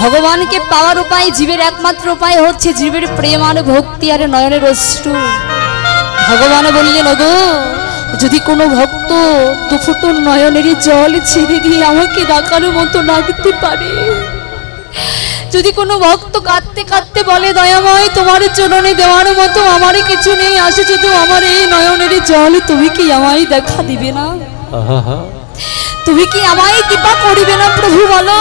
भगवान के पावर उपाय जीवेर एकमात्र उपाय होच्छे जीवेर प्रेम और भक्ति और नयनेर अश्रु। भगवान बोललेन ओगो যদি কোনো ভক্ত দুফুটো নয়নের জল ছেড়ে দিয়ে আমাকে ডাকার মতো ডাকতে পারে, যদি কোনো ভক্ত কাঁদতে কাঁদতে বলে দয়াময় তোমার চরণে দেওয়ার মতো আমার কিছু নেই, আসে শুধু আমার এই নয়নের জল, তুমি কি আমায় দেখা দিবে না? তুমি কি আমায় কৃপা করিবে না প্রভু বলো?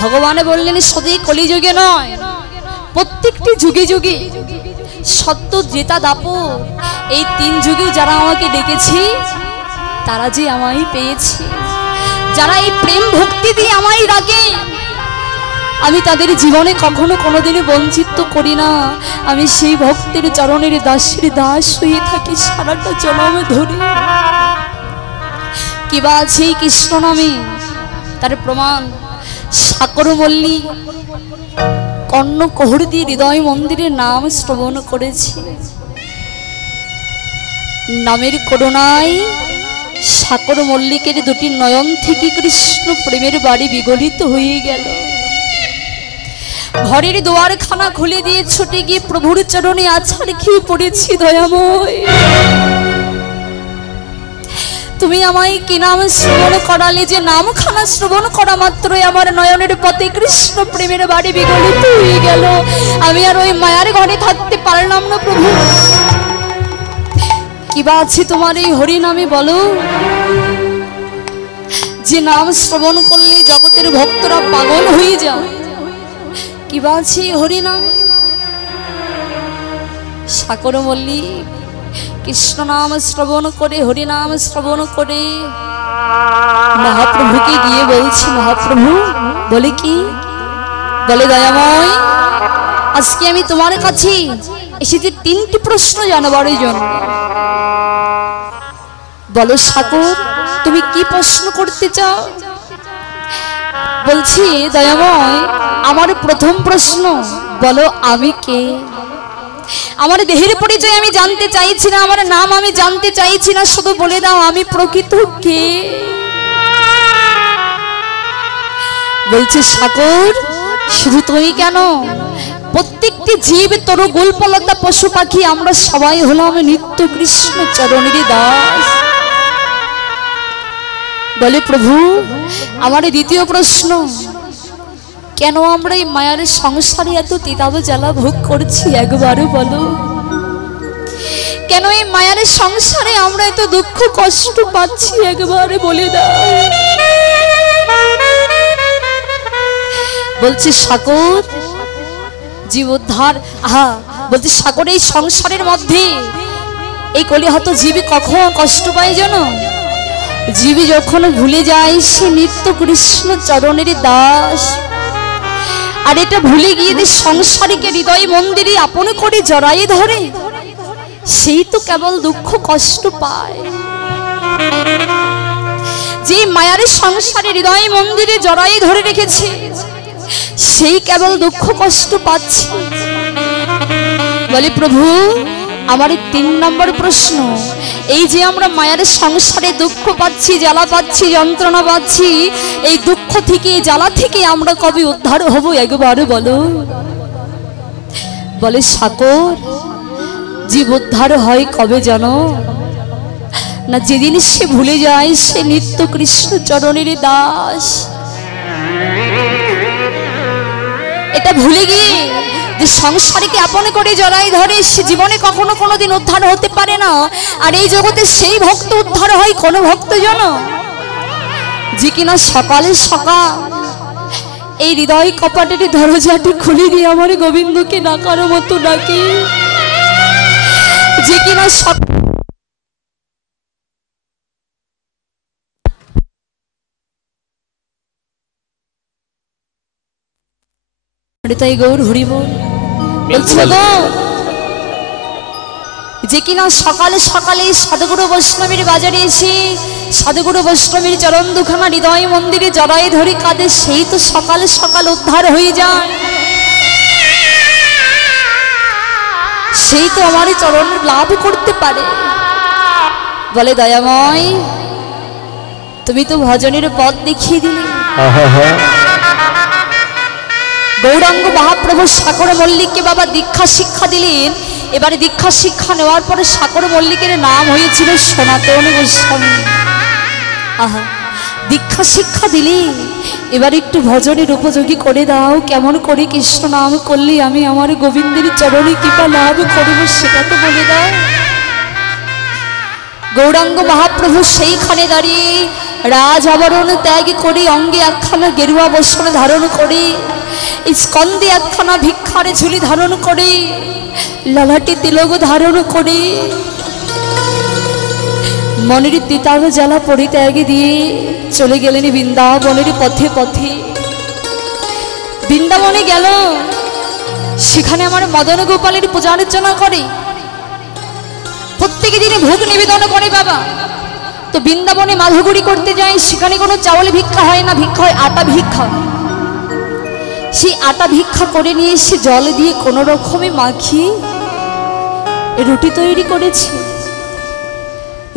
ভগবান বললেন শুধু কলিযুগে নয়, প্রত্যেকটি যুগে যুগে সত্য ত্রেতা দাপর এই তিন যুগে যারা আমাকে ডেকেছি তারা যে আমায় পেয়েছে, যারা এই প্রেম ভক্তি দিয়ে আমায় ডাকে আমি তাদের জীবনে কখনো কোনোদিনই বঞ্চিত করি না। আমি সেই ভক্তের চরণের দাসের দাস হয়ে থাকি সারাটা জন্ম ধরে। কিবা আছে কৃষ্ণ নামে, তার প্রমাণ সাকর মল্লিক কর্ণ কোহর দিয়ে হৃদয় মন্দিরের নাম শ্রবণ করেছে। নামের করুণায় সাকর মল্লিকের দুটি নয়ন থেকে কৃষ্ণ প্রেমের বাড়ি বিগলিত হয়ে গেল। ঘরের দুয়ারখানা খুলে দিয়ে ছুটে গিয়ে প্রভুর চরণে আছাড় খেয়ে পড়েছি দয়াময় তুমি আমায় কি নাম শ্রবণ করালে যে নামখানা শ্রবণ করা মাত্রই আমার নয়নের পথে কৃষ্ণ প্রেমের বাড়ি বিগলিত হয়ে গেল। আমি আর ওই মায়ার ঘরে থাকতে পারলাম না প্রভু। কিবা আছে তোমার এই হরি নামে বলো, যে নাম শ্রবণ করলে জগতের ভক্তরা পাগল হয়ে যায়। কিবা আছে হরি নামে? সাকর মল্লিক কৃষ্ণ নাম শ্রবণ করে হরি নাম শ্রবণ করে মহাপ্রভুকে গিয়ে বলছি, মহাপ্রভু বলে কি বলে দয়াময় আজকে আমি তোমার কাছে এসেছি তিনটি প্রশ্ন জানাবার জন্য। বলো সাকর তুমি কি প্রশ্ন করতে চাও? বলছি দয়াময় আমার প্রথম প্রশ্ন বলো আমি কে? আমার দেহের পরিচয় আমি জানতে চাইছি না, আমার নাম আমি জানতে চাইছি না, শুধু বলে দাও আমি প্রকৃত কে। বলছে সাকর শুধু তুমি কেন, প্রত্যেকটি জীব তরু গোলপালতা পশু পাখি আমরা সবাই হলাম নিত্য কৃষ্ণ চরণের দাস। বলে প্রভু আমার দ্বিতীয় প্রশ্ন, কেন আমরা এই মায়ার সংসারে এত তিতাব জ্বালা ভোগ করছি একবারও বলো? কেন এই মায়ার সংসারে আমরা এত দুঃখ কষ্ট পাচ্ছি একবারে বলে দাও। বলছে সাকর জীবোদ্ধার বলছে সাকর এই সংসারের মধ্যে এই কলিহত জীবী কখন কষ্ট পায় জানো? জীবী যখন ভুলে যায় সে নিত্য কৃষ্ণ চরণের দাস, আর এটা ভুলে গিয়ে যে সংসারীকে হৃদয় মন্দিরে আপন করে জড়াই ধরে সেই তো কেবল দুঃখ কষ্ট পায়। যে মায়ার সংসারে হৃদয় মন্দিরে জড়াই ধরে রেখেছে সেই কেবল দুঃখ কষ্ট পাচ্ছে। বলে প্রভু আমার ৩ নম্বর প্রশ্ন, এই যে আমরা মায়ার সংসারে দুঃখ পাচ্ছি জ্বালা পাচ্ছি যন্ত্রণা পাচ্ছি, এই দুঃখ থেকে জ্বালা থেকে আমরা কবে উদ্ধার হব একবার বলো? বলে সাকর জীব উদ্ধার হয় কবে জানো না? যেদিন সে ভুলে যায় সে নিত্য কৃষ্ণ চরণের দাস। এটা ভুলে গিয়ে যে সংসারীকে আপন করে জড়াই ধরে সে জীবনে কখনো কোনোদিন উদ্ধার হতে পারে না। আর এই জগতে সেই ভক্ত উদ্ধার হয় কোন ভক্ত জানো? যে কিনা সকালে সকাল এই হৃদয় কপাটের দরজাটি খুলে দিয়ে আমার গোবিন্দকে ডাকার মতো ডাকে, যে কিনা তাই গৌর হরি বল বলছে গো, যে কিনা সকালে সকালে সাধুগুরু বৈষ্ণবীর বাজারে এসে সাধুগুরু বৈষ্ণবীর চরণ দুখানা হৃদয় মন্দিরে জড়াই ধরে কাঁদে, সেই তো সকালে সকাল উদ্ধার হয়ে যায়, সেই তো আমার চরণ লাভ করতে পারে। বলে দয়াময় তুমি তো ভজনের পথ দেখিয়ে দিলে, গৌরাঙ্গ মহাপ্রভু সাগর মল্লিককে বাবা দীক্ষা শিক্ষা দিলেন। এবারে দীক্ষা শিক্ষা নেওয়ার পরে সাগর মল্লিকের নাম হয়েছিল সনাতন গোস্বামী। আহা, দীক্ষা শিক্ষা দিলে এবার একটু ভজনের উপযোগী করে দাও, কেমন করে কৃষ্ণ নাম করলে আমি আমার গোবিন্দের চরণে কৃপা লাভ করব সেটা তো বলে দাও। গৌরাঙ্গ মহাপ্রভু সেইখানে দাঁড়িয়ে রাজ আবরণ ত্যাগ করে অঙ্গে একখানা গেরুয়া বস্ত্র ধারণ করে, স্কন্ধে একখানা ভিক্ষার ঝুলি ধারণ করে, ললাটে তিলক ধারণ করে, মনের তিতাব জ্বালা পরিত্যাগ দিয়ে চলে গেলেন বৃন্দাবনের পথে পথে। বৃন্দাবনে গেল, সেখানে আমার মদন গোপালের পূজা অর্চনা করে, প্রত্যেক দিনে ভোগ নিবেদন করে বাবা। তো বৃন্দাবনে মাধুগুড়ি করতে যায়, সেখানে কোনো চাউল ভিক্ষা হয় না, ভিক্ষা হয় আটা ভিক্ষা। সেই আটা ভিক্ষা করে নিয়ে এসে জল দিয়ে কোনো রকমে মাখিয়ে রুটি তৈরি করেছে।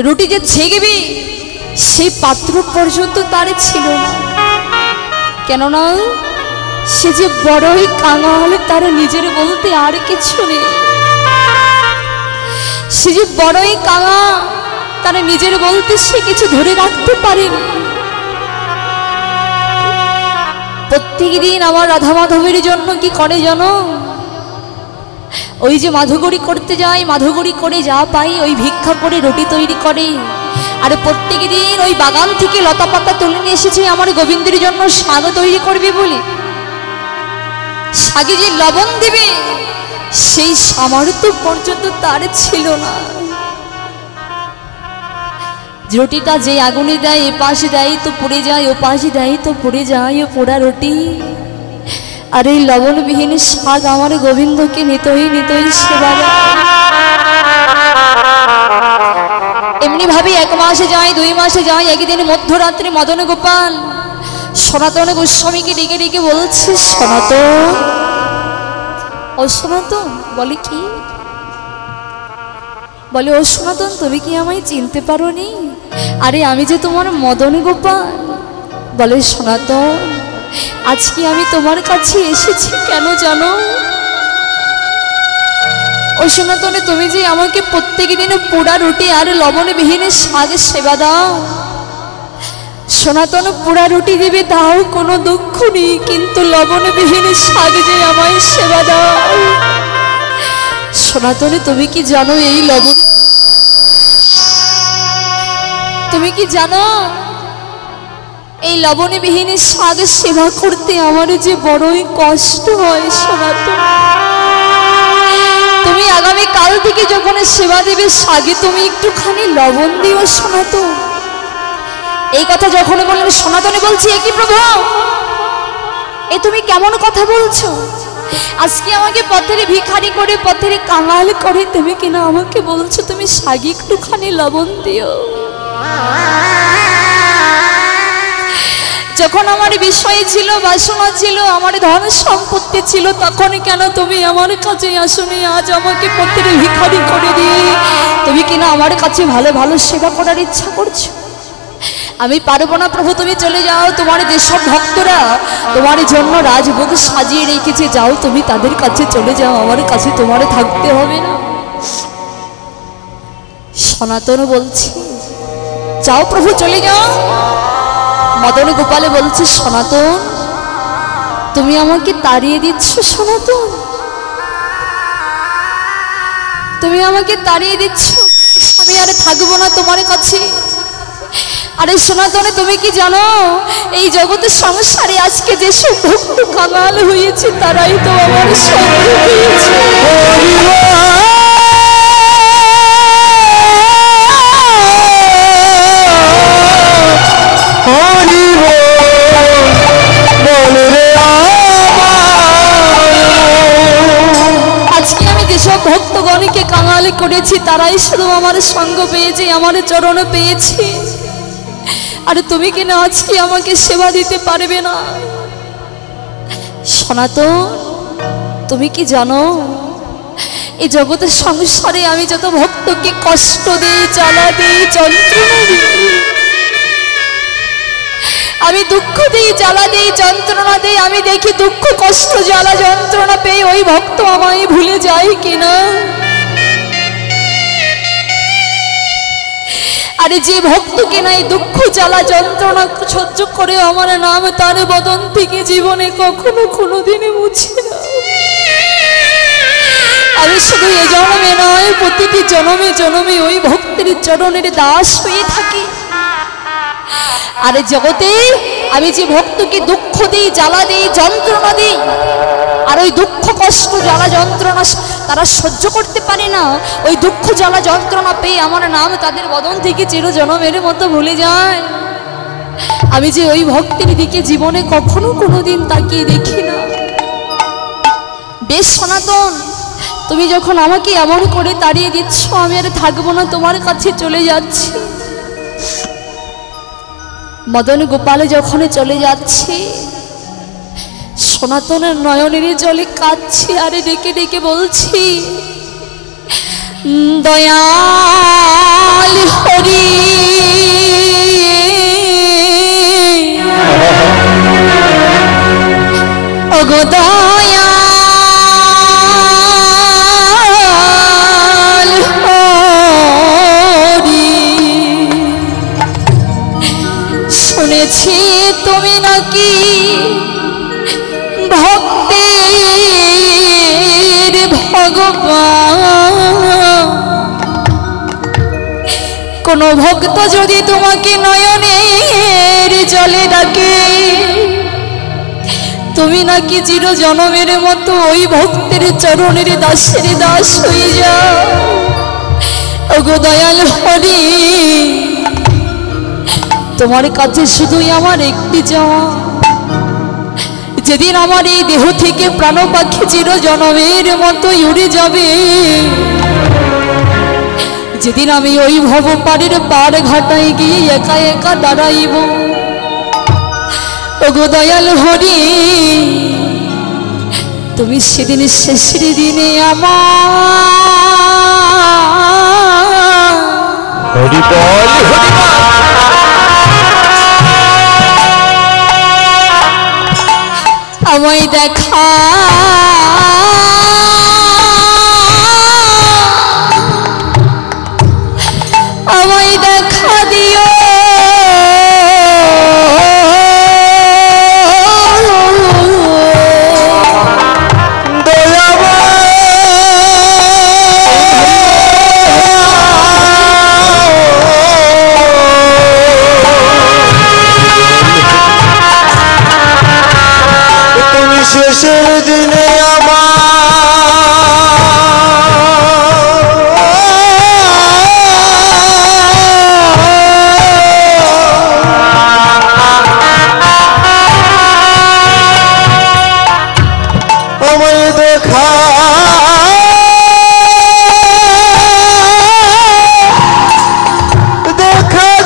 রুটি যে ছেঁকবে সেই পাত্র পর্যন্ত তার ছিল না, কেননা সে যে বড়ই কাঙাল, তার নিজের বলতে আর কিছু নেই। সে যে বড়ই কাঙাল, তার নিজের বলতে সে কিছু ধরে রাখতে পারেনি। প্রত্যেক দিন আমার রাধা মাধবের জন্য কি করে জানো? ওই যে মাধুগুড়ি করতে যায়, মাধুগুড়ি করে যা পাই ওই ভিক্ষা করে রুটি তৈরি করে। আর প্রত্যেক দিন ওই বাগান থেকে লতা পাতা তুলে নিয়ে এসেছে আমার গোবিন্দের জন্য শাক তৈরি করবে বলে। শাকে যে লবণ দেবে সেই সামর্থ্য পর্যন্ত তার ছিল না। রুটিটা যে আগুনে দেয়, এ পাশে দেয় তো পড়ে যায়, ও পাশে দেয় তো পড়ে যায়, ও পোড়া রুটি। আর এই লবণবিহীন শাক আমার গোবিন্দকে নিতই নিতই সেবা দেয়। এমনি ভাবে 1 মাসে যায়, 2 মাসে যায়। একদিন মধ্যরাত্রে মদন গোপাল সনাতন গোস্বামীকে ডেকে ডেকে বলছে, সনাতন, ও সনাতন। বলে কি? বলে, ও সনাতন, তুমি কি আমায় চিনতে পারো নি? আরে আমি যে তোমার মদন গোপাল। বলে, সনাতন, আজকে আমি তোমার কাছে এসেছি কেন জানো? ও সনাতনে, তুমি যে আমাকে প্রত্যেক দিন পোড়া রুটি আর লবণবিহীন শাকের সেবা দাও। সনাতন, পোড়া রুটি দেবে তাও কোনো দুঃখ নেই, কিন্তু লবণবিহীন শাক যে আমায় সেবা দাও। সনাতনে, তুমি কি জানো এই লবণ, তুমি কি জানো এই লবণবিহীন শাক সেবা করতে আমার যে বড়ই কষ্ট হয়? সনাতন, তুমি আগামী কাল থেকে যখন সেবা দেবে শাকে তুমি একটুখানি লবণ দিও সনাতন। এই কথা যখন বললেন, সনাতনে বলছি, এ কি প্রভু, এ তুমি কেমন কথা বলছো? আজকে আমাকে পথের ভিখারি করে, পথের কাঙাল করে তুমি কিনা আমাকে বলছো তুমি শাকে একটুখানি লবণ দিও। যখন আমার বিষয় ছিল, বাসনা ছিল, আমার ধন সম্পত্তি ছিল, তখন কেন তুমি আমার কাছে আসোনি? আজ আমাকে পথের ভিখারি করে দিয়ে তুমি কিনা আমার কাছে ভালো ভালো সেবা করার ইচ্ছা করছো। আমি পারবো না প্রভু, তুমি চলে যাও। তোমার যেসব ভক্তরা তোমার জন্য রাজভোগ সাজিয়ে রেখেছে, যাও তুমি তাদের কাছে চলে যাও, আমার কাছে তোমার থাকতে হবে না। সনাতন বলছি, যাও প্রভু, চলে যাও। মদন গোপালে বলছে, সনাতন, তুমি আমাকে তাড়িয়ে দিচ্ছ। সনাতন, তুমি আমাকে তাড়িয়ে দিচ্ছ, আমি আর থাকবো না তোমার কাছে। আরে সনাতনে, তুমি কি জানো এই জগতের সংসারে আজকে যেসব ভক্ত কাঙাল হয়েছে তারাই তো আমার সঙ্গ হয়েছে। আজকে আমি যেসব ভক্তগণকে কাঙাল করেছি তারাই শুধু আমার সঙ্গ পেয়েছে, আমার চরণ পেয়েছে। আর তুমি কিনা আজকে আমাকে সেবা দিতে পারবে না। সনাতন, তুমি কি জানো এই জগতের সংসারে আমি যত ভক্তকে কষ্ট দিই, জ্বালা দিই, যন্ত্রণা দিই, আমি দুঃখ দেই, জ্বালা দেই, যন্ত্রণা দেই, আমি দেখি দুঃখ কষ্ট জ্বালা যন্ত্রণা পেয়ে ওই ভক্ত আমায় ভুলে যায় কিনা। আরে যে ভক্ত কিনা এই দুঃখ জ্বালা যন্ত্রণা সহ্য করে আমার নাম তার বদন থেকে জীবনে কখনো কোনোদিনে মুছে না। আমি শুধু এ জন্মে নয়, প্রতিটি জন্মে জন্মে ওই ভক্তের চরণের দাস হয়ে থাকি। আর জগতে আমি যে ভক্তকে দুঃখ দিই, জ্বালা দিই, যন্ত্রণা দিই, আর ওই দুঃখ কষ্ট জ্বালা যন্ত্রণা তারা সহ্য করতে পারে না, ওই দুঃখ জ্বালা যন্ত্রণা পেয়ে আমার নাম তাদের বদন থেকে চিরজনমের মতো ভুলে যায়। আমি যে ওই ভক্তের দিকে জীবনে কখনো কোনোদিন তাকিয়ে দেখি না। বেশ সনাতন, তুমি যখন আমাকে এমন করে তাড়িয়ে দিচ্ছ, আমি আর থাকবো না, তোমার কাছে চলে যাচ্ছি। মদন গোপালে যখন চলে যাচ্ছি, সনাতনের নয়নের জলে কাঁদছি আর ডেকে ডেকে বলছি, দয়াল হরি ওগো দয়াল হরি, শুনেছি তুমি নাকি ভক্তের ভগবান। কোন ভক্ত যদি তোমাকে নয়নের জলে ডাকে, তুমি নাকি চির জনমের মতো ওই ভক্তের চরণের দাসের দাস হয়ে যাও। ওগো দয়াল হরি, তোমার কাছে শুধুই আমার একটি চাওয়া, যেদিন আমার এই দেহ থেকে প্রাণ পাখি চির জনমের মতো উড়ে যাবে, যেদিন আমি ওই ভব পাড়ের পাড় ঘাটায় গিয়ে একা একা দাঁড়াইব, ওগো দয়াল হরি, তুমি সেদিন শেষের দিনে আমায় দেখা দিও। শেষের দিনে আমায় দেখা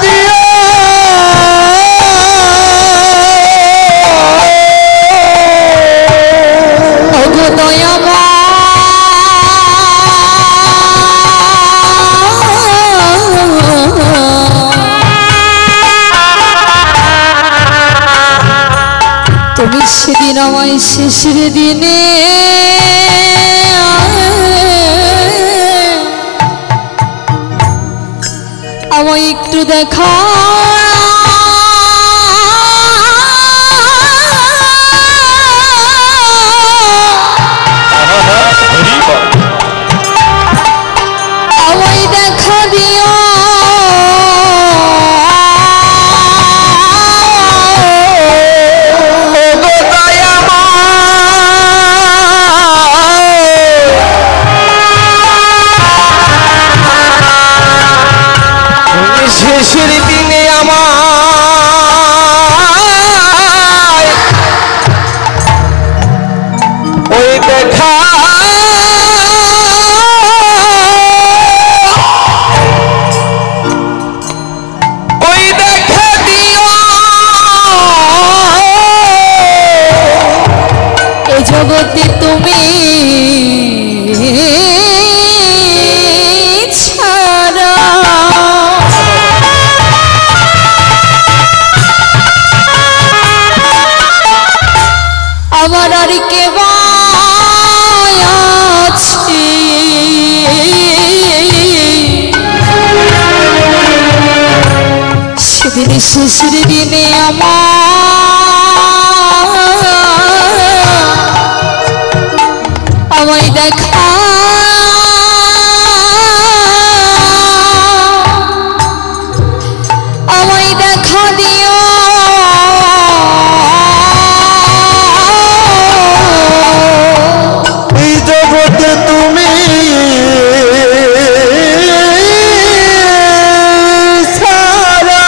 দিও। তুমি সেদিন আমায় শেষের দিনে আমায় একটু দেখা দিও। শেষের দিনে আমায় ওই দেখা দিও। এই জগতে তুমি ছাড়া আর কে আছে সেদিন শেষের দিনে আমায় দেখা দিও এই জগতে তুমি সারা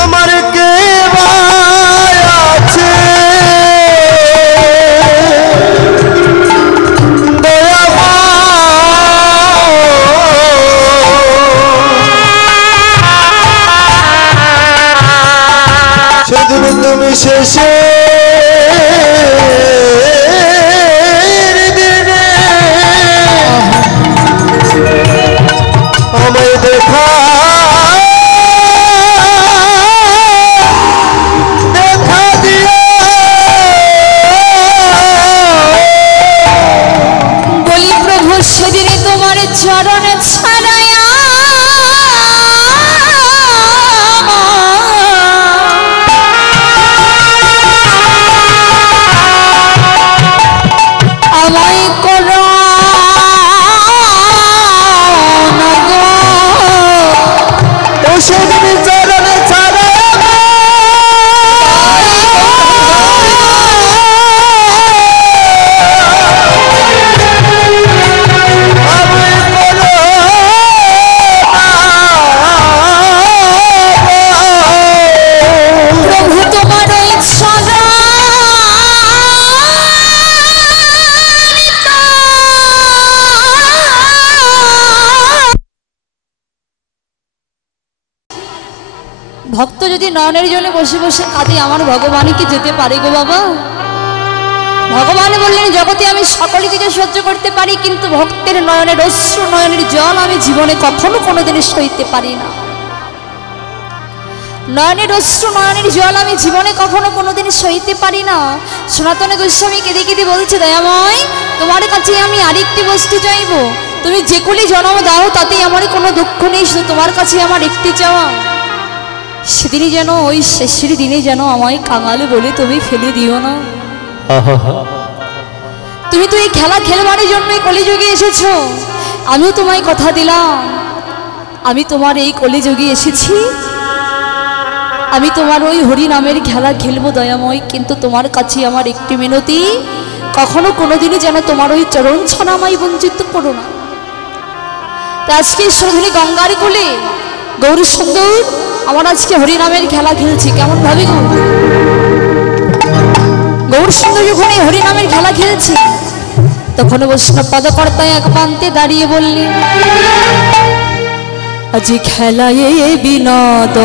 আমার কে আছে সেদিন তুমি শেষে দিনে আমায় দেখা দিও বলি প্রভু সেদিনে তোমার চরণে ছাড়ায়া আমায় করো না গো ও সেদিন চরণে ছাড়া প্রভু তোমার ওই চরণ ভক্ত যদি নয়নের জলে বসে বসে কাঁদে আমার ভগবানই কি যেতে পারে গো বাবা? ভগবান বললেন জগতে আমি সকল কিছু সহ্য করতে পারি কিন্তু ভক্তের নয়নের অশ্রু নয়নের জল আমি জীবনে কখনো কোনোদিন সইতে পারি না। নয়নের অশ্রু নয়নের জল আমি জীবনে কখনো কোনোদিন সইতে পারি না। সনাতন গোস্বামী কেঁদে কেঁদে বলছে দয়াময় তোমার কাছে আমি আরেকটি বস্তু চাইব, তুমি যে কুলি জন্ম দাও তাতেই আমার কোনো দুঃখ নেই, শুধু তোমার কাছে আমার একটি চাওয়া সেদিনই যেন ওই শেষের দিনে যেন আমায় কাঙাল বলে তুমি ফেলে দিও না। তুমি তো এই খেলা খেলবারের জন্য কলিযুগে এসেছো, আমিও তোমায় কথা দিলাম আমি তোমার এই কলিযুগে এসেছি, আমি তোমার ওই হরি নামের খেলা খেলবো দয়াময়, কিন্তু তোমার কাছে আমার একটি মিনতি কখনো কোনোদিনই যেন তোমার ওই চরণ ছাড়া আমায় বঞ্চিত করো না। তা আজকে ঈশ্বরধনী গঙ্গার কোলে গৌর সুন্দর আমার আজকে হরিনামের খেলা খেলছি, কেমন ভাবি গো? গৌর সুন্দর যখন এই হরিনামের খেলা খেলছে তখন বৈষ্ণব পদকর্তায় এক প্রান্তে দাঁড়িয়ে বললেন আজ খেলায় বিনোদ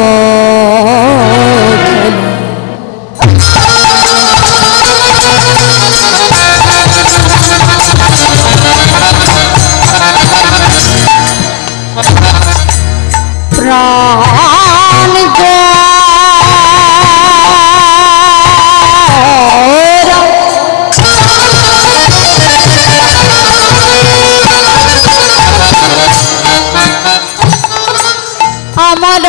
প্রাণ গো আমার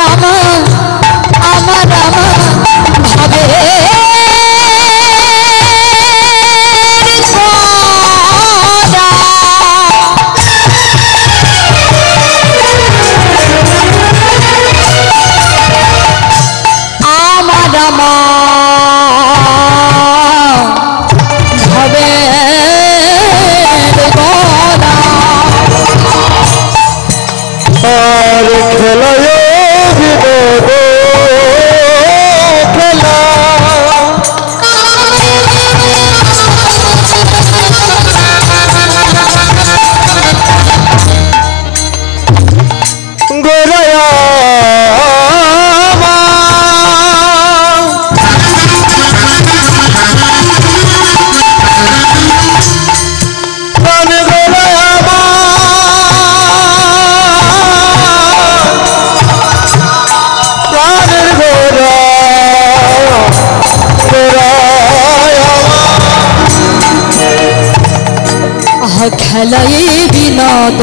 খেলায় বিনোদ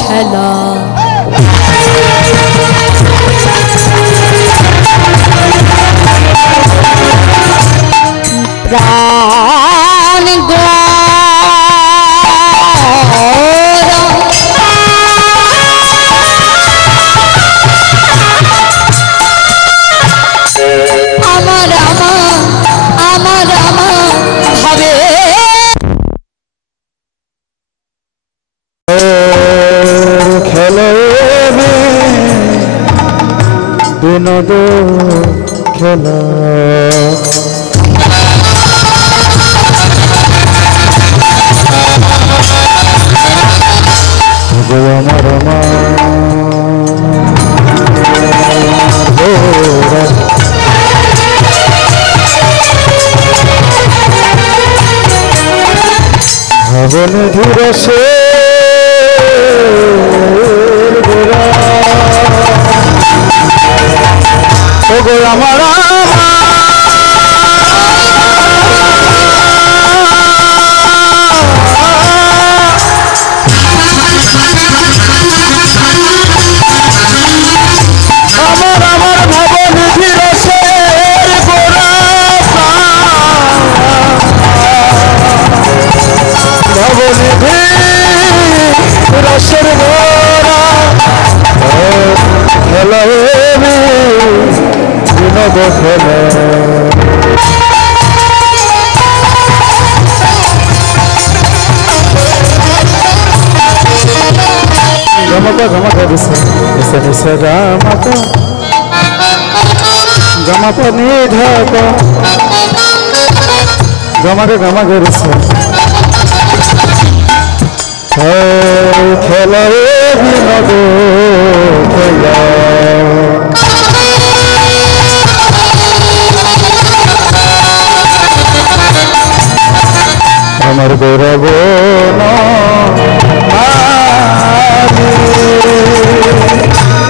খেলা প্রাণ আমার ভাবে খেলে বিনোদ খেলা আমার ভাবন ধীরসে ওগো আমার রসের গোরা খেলা বিনোদ খেলা গমকা গমকা দিছে নিসে নিসে গামকা গমকা নিধকা গমকা গমকা দিছে খেলা বিনোদ খেলা আমার গৌরব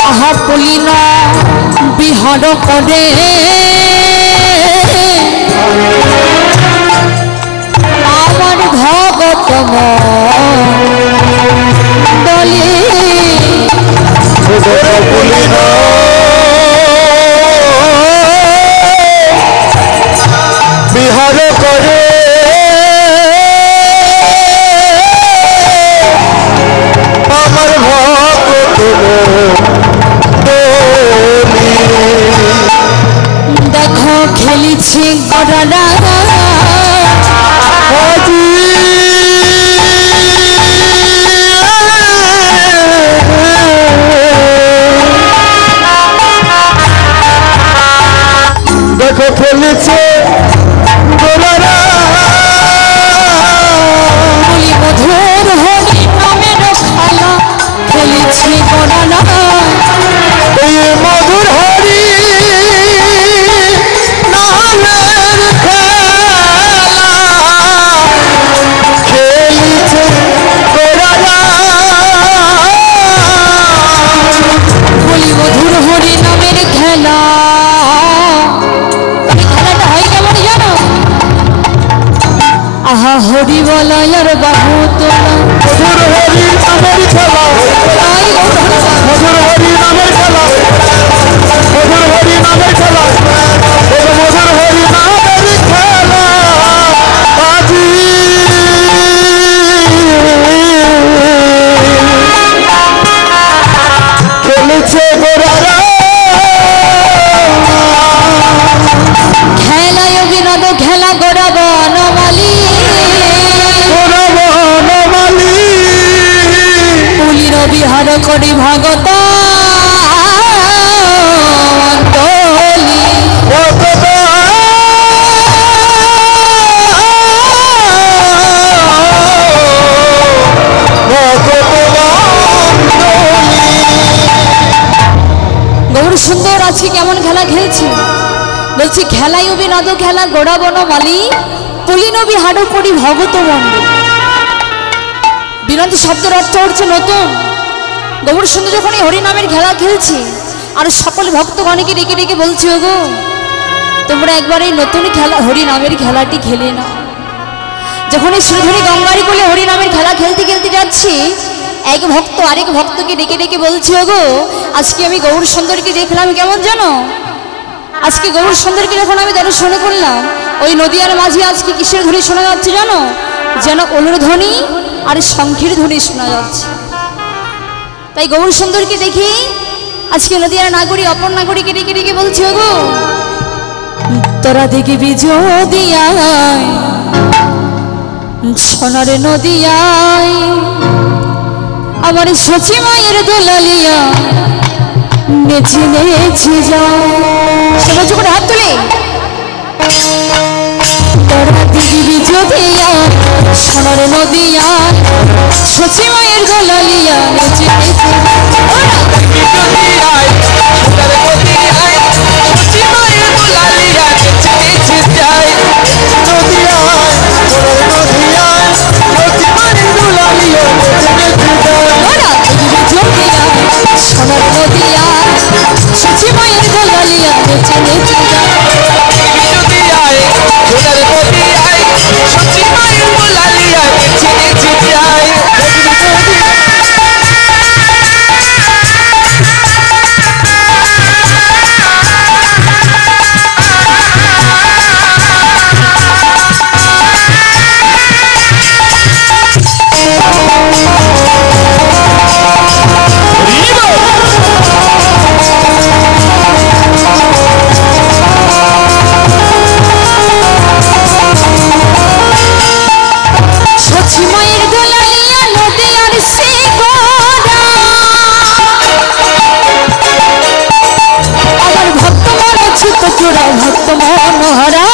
আহা পুলিন বিহার করে আমার ভগত বলে পুলিন বিহার করে আমার ভক্ত দেখো খেলিছি গড়ারা দেখো খেলেছে গোলারা বলি মধুর হরি নামের খেলা খেলিছি গড়ারা এই মধুর হরি নামের খেলা খেলিছে গোলারা বলি মধুর হরি নামের খেলা খেলাটা হয় কেমন জানো আহা হরি বলায়ার বাহু তোলা মধুর হরি নামের খেলা তাই মধুর হরি নামের খেলা মধুর হরি নামের খেলা মধুর হরি নামের খেলা আজি খেলেছে গোরারা খেলায় বিনোদ খেলা গোড়া বনমালী পুলির বিহার করি ভাগত গৌর সুন্দর আজকে কেমন খেলা খেলছে বলছি খেলাই বিনোদ খেলা গোড়া বনমালী পুলিন বিহার করি ভগত মন্ডল বিনোদ শব্দের অর্থ হচ্ছে নতুন গৌর সুন্দর যখন এই হরিনামের খেলা খেলছি আর সকল ভক্তগণকে ডেকে ডেকে বলছি ওগো তোমরা একবার এই নতুন খেলা হরিনামের খেলাটি খেলে না যখন এই শ্রীধরী গঙ্গার কোলে হরিনামের খেলা খেলতে খেলতে যাচ্ছি, এক ভক্ত আরেক ভক্তকে ডেকে ডেকে বলছে, ওগো আজকে আমি গৌর সুন্দরকে দেখলাম কেমন জানো, আজকে গৌর সুন্দরকে যখন আমি দর্শন করলাম, ওই নদিয়ার মাঝে আজকে কিসের ধ্বনি শোনা যাচ্ছে জানো, যেন ওলুর ধ্বনি আর শঙ্খের ধ্বনি শোনা যাচ্ছে। তাই গৌর সুন্দরকে দেখি আজকে নদিয়ার নাগরী অপর নাগরীকে ডেকে ডেকে বলছে, ওগো তোরা দেখবি যদিয়ায় সোনার নদিয়ায় আমার সচি মায়ের দোলালিয়া নেচে নেচে যায়। সবাই যখন হাত তুলে তোরা দেখবি যদিয়ায় সোনার নদিয়ায় সচি মায়ের দোলালিয়া নেচে নেচে সোনার নদিয়া সচি মায়ের দোলালিয়া নেচে নেচে যায়। ভক্ত মনোহরা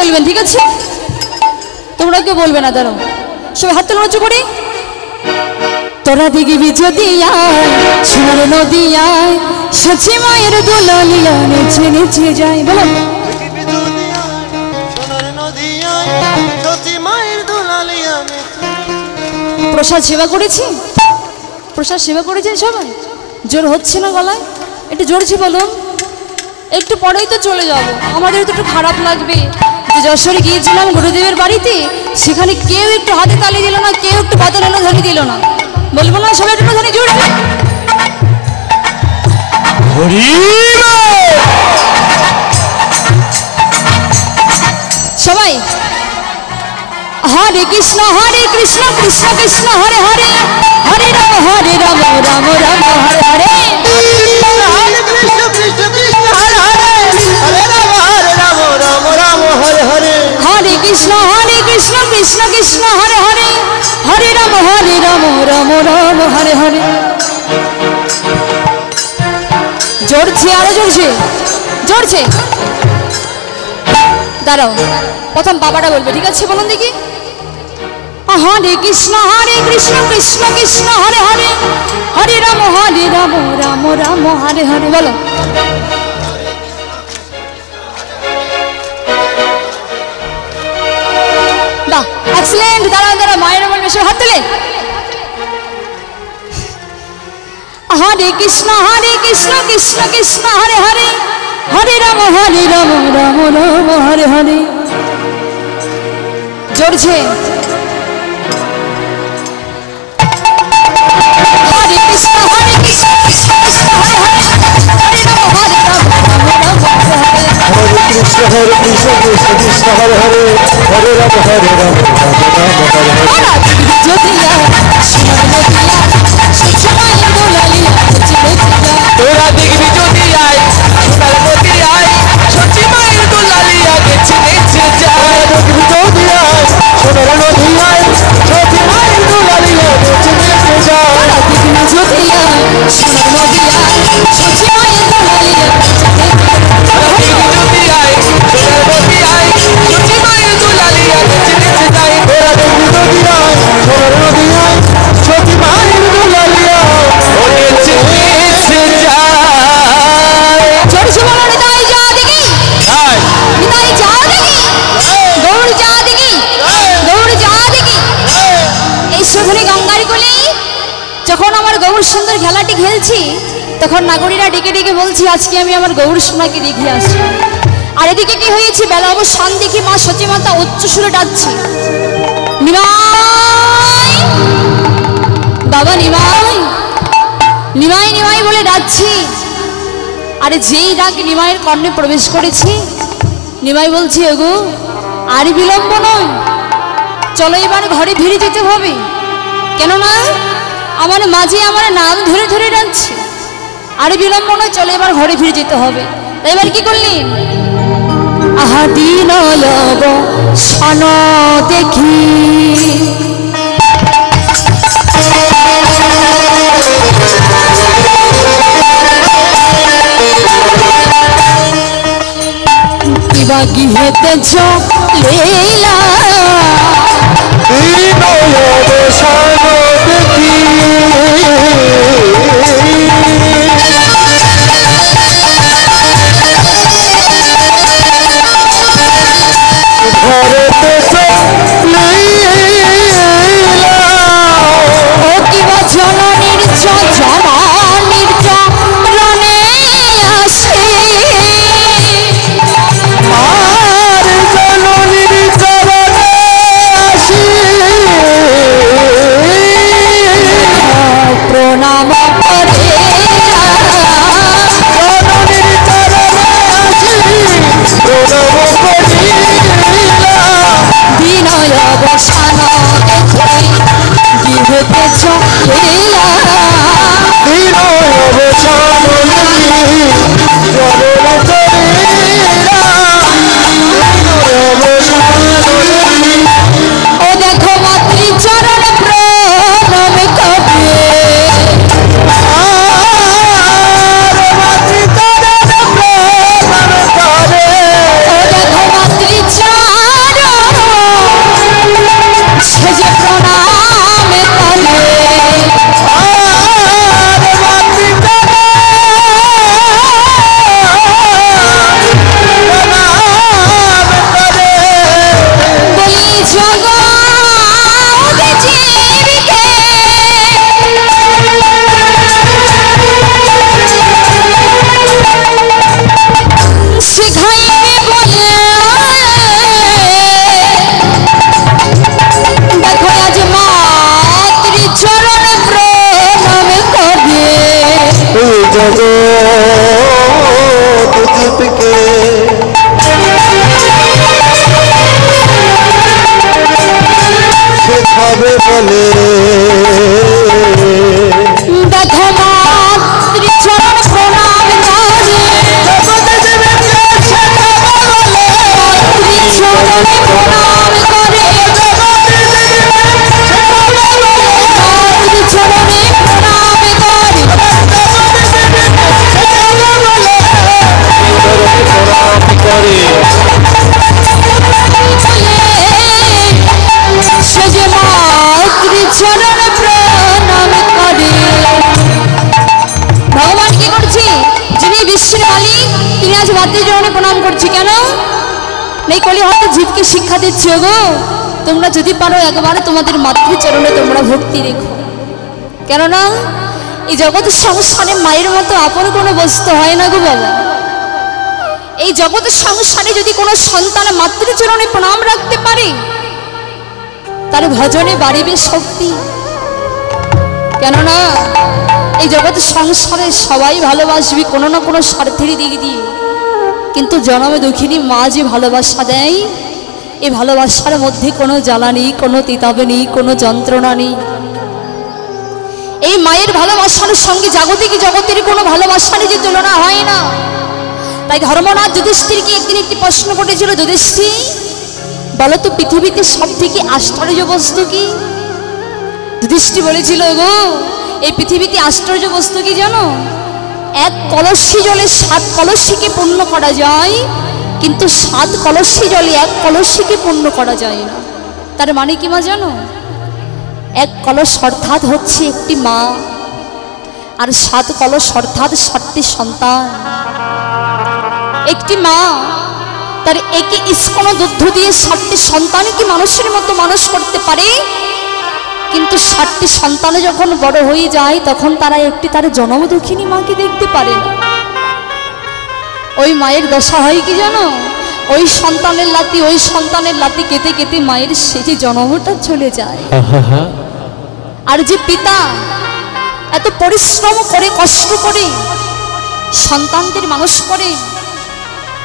বলবেন, ঠিক আছে? তোমরা কেউ বলবে না, দাঁড়াও সবাই হাত তুলে উঁচু করে। তোরা দেখবি যদিয়ায় সোনার নদিয়ায় সচি মায়ের দোলালিয়া নেচে নেচে যায়। বলো প্রসাদ সেবা করেছি, প্রসাদ সেবা করেছেন সবাই? জোর হচ্ছে না গলায়? একটু জোরছে বলুন, একটু পরেই তো চলে যাব, আমাদের তো একটু খারাপ লাগবে। যশোরে গিয়েছিলাম গুরুদেবের বাড়িতে, সেখানে কেউ একটু হাতে তালি দিল না, কেউ একটু বাদন এনে ধ্বনি দিল না। বলবো না সবাই একটু ধ্বনি জুড়বে। সবাই হরে কৃষ্ণ কৃষ্ণ কৃষ্ণ হরে হরে, হরে রাম রাম রাম হরে হরে, হরে কৃষ্ণ কৃষ্ণ কৃষ্ণ হরে হরে, হরে রাম রাম রাম হরে হরে। জোরছে, আরো জোরছে, জোরছে। দাঁড়াও, প্রথম বাবাটা বলবে, ঠিক আছে? বলুন দেখি। হরে কৃষ্ণ কৃষ্ণ কৃষ্ণ হরে হরে, হরে রাম রাম রাম হরে হরে বলো। বাহ এক্সেলেন্ট। দাঁড়াও দাঁড়াও, মায়ের আমার বেশি হাত তুলে। হরে কৃষ্ণ কৃষ্ণ কৃষ্ণ হরে হরে, হরে রাম রাম রাম হরে হরে। জোরছে হরে কৃষ্ণ কৃষ্ণ কৃষ্ণ হরে হরে, হরে রাম রাম রাম হরে হরে। হরে কৃষ্ণ কৃষ্ণ কৃষ্ণ হরে হরে, হরে রাম রাম রাম হরে হরে। তোরা দেখবি যদি আয় সোনার মতি আয়, সচি মায়ের দোলালিয়া গেছে নেচে যায়। দেখবি যদি আয় সোনার নদী আয়, সচি মায়ের দোলালিয়া গেছে নেচে যায়। দেখবি যদি আয় সোনার নদী আয়, সচি মায়ের দোলালিয়া গেছে নেচে যায়। তোরা দেখবি যদি আয় সোনার মতি আয়, সচি মায়ের দোলালিয়া গেছে নেচে যায়। তোরা দেখবি যদি আয় সোনার নদী আয়, সচি মায়ের দোলালিয়া ও গেছে নেচে যায়। জোরছে বলো নিতাই যা দেখি, নিতাই যা দেখি, গৌর যা দেখি, গৌর যা দেখি। এই শোভনী গঙ্গার কোলে যখন আমার গৌর সুন্দর খেলাটি খেলছি, তখন নাগরীরা ডেকে ডেকে বলছি আজকে আমি আমার গৌর সোনাকে দেখে আসছি। আর এদিকে কি হয়েছে, বেলা অবসান দেখি মা সচিমাতা উচ্চ সুরে ডাকছে, নিমাই বাবা নিমাই, নিমাই নিমাই বলে ডাকছি। আরে যেই ডাক নিমাইয়ের কর্ণে প্রবেশ করেছি, নিমাই বলছি ওগো আর বিলম্ব নয়, চলো এবার ঘরে ফিরে যেতে হবে। কেননা আমার মাঝে আমার নাম ধরে ধরে ডাকছে, আর বিলম্ব নয়, চলো এবার ঘরে ফিরে যেতে হবে। তাই এবার কি করলেন, আহা দিন সন দেখি গৃহেতে লেলা দেখি ঘরেতে ও কিবা জননীর জননীর রণে আসে, আর জননীর চরণে আসি প্রণাম যুধিষ্ঠির মালিক তিনি আজ মাতৃচরণে প্রণাম করছি। কেন এই কলি হয়তো জীবকে শিক্ষা দিচ্ছি, গো তোমরা যদি পারো একবারে তোমাদের মাতৃচরণে তোমরা ভক্তি রেখো। কেননা এই জগৎ সংসারে মায়ের মতো আপন কোনো বস্তু হয় না গো বাবা। এই জগৎ সংসারে যদি কোনো সন্তান মাতৃচরণে প্রণাম রাখতে পারে তার ভজনে বাড়িবে শক্তি। কেননা এই জগৎ সংসারে সবাই ভালোবাসবি কোনো না কোনো স্বার্থেরই দিক দিয়ে, কিন্তু জনমে দুঃখিনী মা যে ভালোবাসা দেয় এই ভালোবাসার মধ্যে কোনো জ্বালা নেই, কোনো তিতাবে নেই, কোনো যন্ত্রণা নেই। এই মায়ের ভালোবাসার সঙ্গে জাগতিক জগতের কোনো ভালোবাসারই যে তুলনা হয় না। তাই ধর্মনাথ যুধিষ্ঠিরকে একদিন একটি প্রশ্ন করেছিল, যুধিষ্ঠির বলো তো পৃথিবীতে সব থেকে আশ্চর্য বস্তু কি? যুধিষ্ঠির বলেছিল, গো এই পৃথিবীতে আশ্চর্য বস্তু কি জানো? এক কলসি জলে 7 কলসিকে পূর্ণ করা যায়, কিন্তু 7 কলসি জলে এক কলসিকে পূর্ণ করা যায় না। তার মানে কি মা জানো? এক কলস অর্থাৎ হচ্ছে একটি মা, আর 7 কলস অর্থাৎ 7টি সন্তান। একটি মা তার একে ইস্কন দুগ্ধ দিয়ে 7টি সন্তানকে মানুষের মতো মানুষ করতে পারে, কিন্তু 7টি সন্তান যখন বড় হয়ে যায় তখন তারা একটি তার জনম দুঃখিনী মাকে দেখতে পারে না। ওই মায়ের দশা হয় কি জানো? ওই সন্তানের লাতি কেটে কেটে মায়ের সেজে জন্মটা চলে যায়। আর যে পিতা এত পরিশ্রম করে কষ্ট করে সন্তানদের মানুষ করে,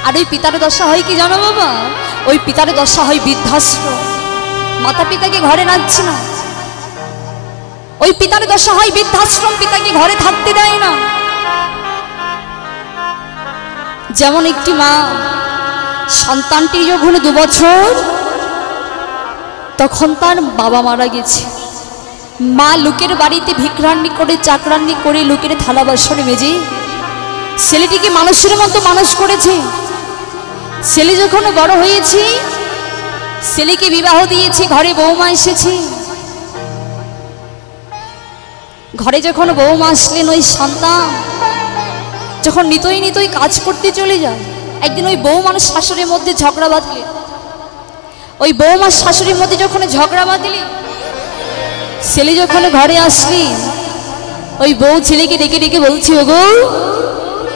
আর ওই পিতার দশা হয় কি জানো বাবা? ওই পিতার দশা হয় বৃদ্ধাশ্রম। মাতা পিতাকে ঘরে রাখছে না, ওই পিতার দশা হয় বৃদ্ধাশ্রম, পিতাকে ঘরে থাকতে দেয় না। যেমন একটি মা সন্তানটি যখন 2 বছর, তখন তার বাবা মারা গেছে। মা লোকের বাড়িতে ভিক্ষরান্নি করে চাকরান্নি করে লোকের থালা বাসনে মেজে ছেলেটিকে মানুষের মতো মানুষ করেছে। ছেলে যখন বড় হয়েছে, ছেলেকে বিবাহ দিয়েছে, ঘরে বৌমা এসেছে। ঘরে যখন বৌমা আসলেন, ওই সন্তান যখন নিতই কাজ করতে চলে যায়, একদিন ওই বৌমার শাশুড়ির মধ্যে ঝগড়া বাঁধলে, ওই বৌমার শাশুড়ির মধ্যে যখন ঝগড়া বাঁধলে, ছেলে যখন ঘরে আসলি, ওই বউ ছেলেকে ডেকে ডেকে বলছি, ওগো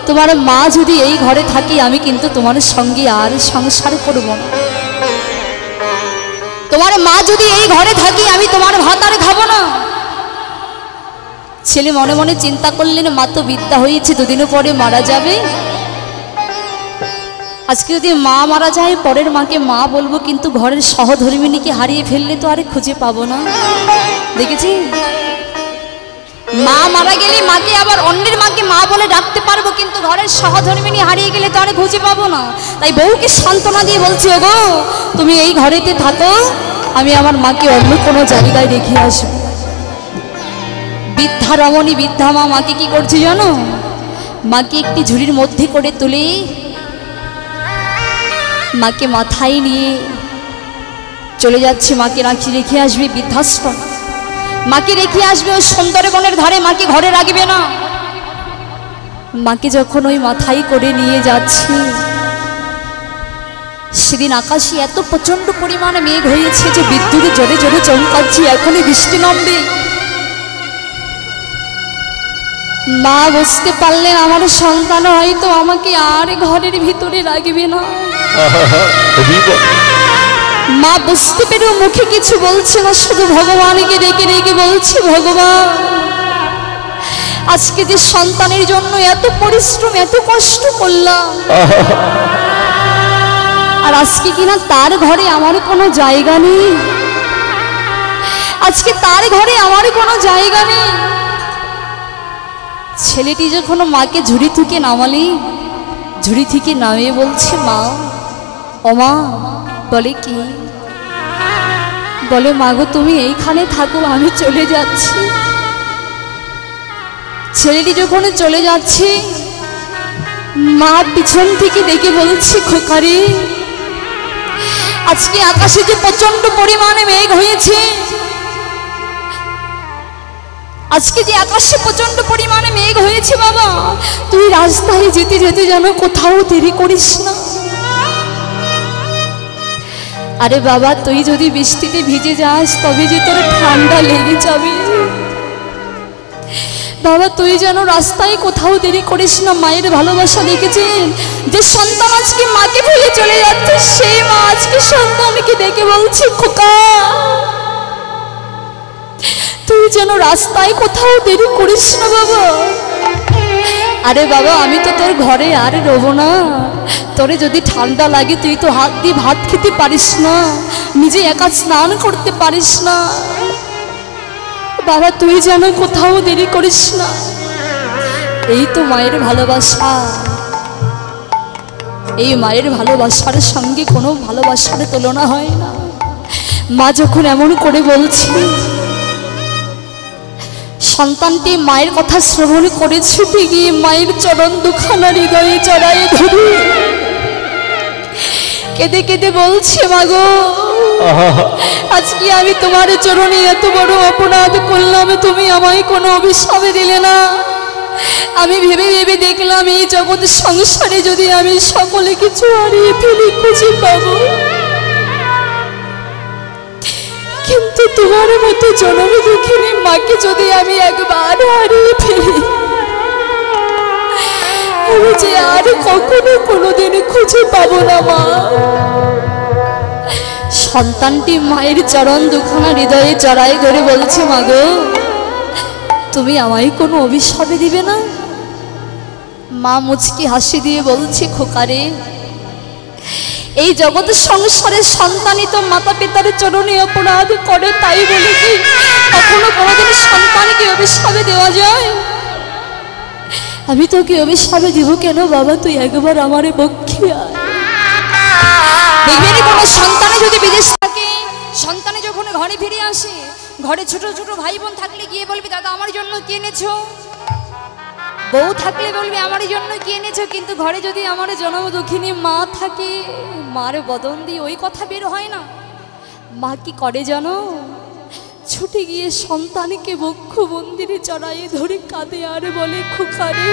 তোমার মা যদি এই ঘরে থাকে আমি কিন্তু তোমার সঙ্গে আর সংসার করব না। তোমার মা যদি এই ঘরে থাকে আমি তোমার ভাত আর খাবো না। ছেলে মনে মনে চিন্তা করলেন, মা তো বিদ্যা হয়েছে, 2 দিন পরে মারা যাবে। আজকে যদি মা মারা যায় পরের মাকে মা বলবো, কিন্তু ঘরের সহধর্মিণীকে হারিয়ে ফেললে তো আর খুঁজে পাবো না। দেখেছি মা মারা গেলে মাকে আবার অন্যের মাকে মা বলে ডাকতে পারবো, কিন্তু ঘরের সহধর্মিণী হারিয়ে গেলে তো আর খুঁজে পাবো না। তাই বউকে সান্ত্বনা দিয়ে বলছি, ওগো তুমি এই ঘরেতে থাকো, আমি আমার মাকে অন্য কোনো জায়গায় রেখে আসবো। বৃদ্ধা রমণী বৃদ্ধা মা মাকে কি করছে জানো? মাকে একটি ঝুড়ির মধ্যে করে তুলে মাকে মাথায় নিয়ে চলে যাচ্ছে। মাকে রেখে আসবে বৃদ্ধাশ্রম, মাকে রেখে আসবে ওই সুন্দরবনের ধারে, মাকে ঘরে রাখবে না। মাকে যখন ওই মাথায় করে নিয়ে যাচ্ছে, সেদিন আকাশে এত প্রচন্ড পরিমাণে মেঘ হয়েছে যে বিদ্যুৎ জোরে জোরে চমকাচ্ছে, এখনই বৃষ্টি নামবে। মা বুঝতে পারলেন আমার সন্তান হয়তো আমাকে আর ঘরের ভিতরে রাখবে না। মা বুঝতে পেরে মুখে কিছু বলছে না, শুধু ভগবানকে ডেকে ডেকে বলছে, ভগবান আজকে যে সন্তানের জন্য এত পরিশ্রম এত কষ্ট করলাম, আর আজকে কিনা তার ঘরে আমার কোনো জায়গা নেই, আজকে তার ঘরে আমার কোনো জায়গা নেই। ছেলেটি যখন মাকে ঝুড়ি থেকে নামালি, ঝুড়ি থেকে নামিয়ে বলছে, মা ও মা। বলে কি? বলে মাগো তুমি এইখানে থাকো, আমি চলে যাচ্ছি। ছেলেটি যখন চলে যাচ্ছে, মা পিছন থেকে ডেকে বলছে, খোকারে আজকে আকাশে যে প্রচন্ড পরিমাণে মেঘ হয়েছে, আজকে যে আকাশে প্রচন্ড পরিমাণে মেঘ হয়েছে বাবা, তুই রাস্তায় যেতে যেতে যেন কোথাও দেরি করিস না। আরে বাবা, তুই যদি বৃষ্টিতে ভিজে যাস তবে যে তোর ঠান্ডা লেগে যাবে। বাবা, তুই যেন রাস্তায় কোথাও দেরি করিস না। মায়ের ভালোবাসা দেখেছেন, যে সন্তান আজকে মাকে ভুলে চলে যাচ্ছে, সেই মা আজকে সন্তানকে দেখে বলছে, খোকা তুই যেন রাস্তায় কোথাও দেরি করিস না বাবা। আরে বাবা, আমি তো তোর ঘরে আর রবো না। তোরে যদি ঠান্ডা লাগে তুই তো হাত দিয়ে ভাত খেতে পারিস না, নিজে একা স্নান করতে পারিস না। বাবা, তুই যেন কোথাও দেরি করিস না। এই তো মায়ের ভালোবাসা। এই মায়ের ভালোবাসার সঙ্গে কোনো ভালোবাসার তুলনা হয় না। মা যখন এমন করে বলছে, সন্তানটি মায়ের কথা শ্রবণ করে ছুটে গিয়ে মায়ের চরণ দুখানা হৃদয়ে চড়াই ধরে কেঁদে কেঁদে বলছে, মাগো আজকে আমি তোমার চরণে এত বড় অপরাধ করলাম, তুমি আমায় কোনো অভিশাপে দিলে না। আমি ভেবে ভেবে দেখলাম, এই জগৎ সংসারে যদি আমি সকলে কিছু হারিয়ে ফেলি খুঁজে পাবো, কিন্তু তোমার মতো জনম দুঃখিনী মাকে যদি আমি একবার হারিয়ে ফেলি, আমি যে আর কখনো কোনোদিন খুঁজে পাবো না মা। সন্তানটি মায়ের চরণ দুখানা হৃদয়ে জড়াই ধরে বলছে, মাগো তুমি আমায় কোনো অভিশাপে দিবে না? মা মুচকি হাসি দিয়ে বলছে, খোকারে এই জগৎ সংসারের সন্তানই তো মাতা পিতার চরণে অপরাধ করে, তাই বলে কি কখনো কোনোদিন সন্তানকে অভিশাপে দেওয়া যায়? আমি তোকে অভিশাপে দিব কেন বাবা, তুই একবার আমার পক্ষে আয়। দেখবেন কোনো সন্তানে যদি বিদেশ থাকে, সন্তানে যখন ঘরে ফিরে আসে, ঘরে ছোট ছোট ভাই বোন থাকলে গিয়ে বলবি, দাদা আমার জন্য কি এনেছো? বউ থাকলে বলবে আমার জন্য কি এনেছো? কিন্তু ঘরে যদি আমার জনম দুঃখিনী মা থাকে, মার বদন দিয়ে ওই কথা বের হয় না। মা কি করে জানো? ছুটে গিয়ে সন্তানকে বক্ষ মন্দিরে চড়াই ধরে কাঁদে আর বলে, খোকারে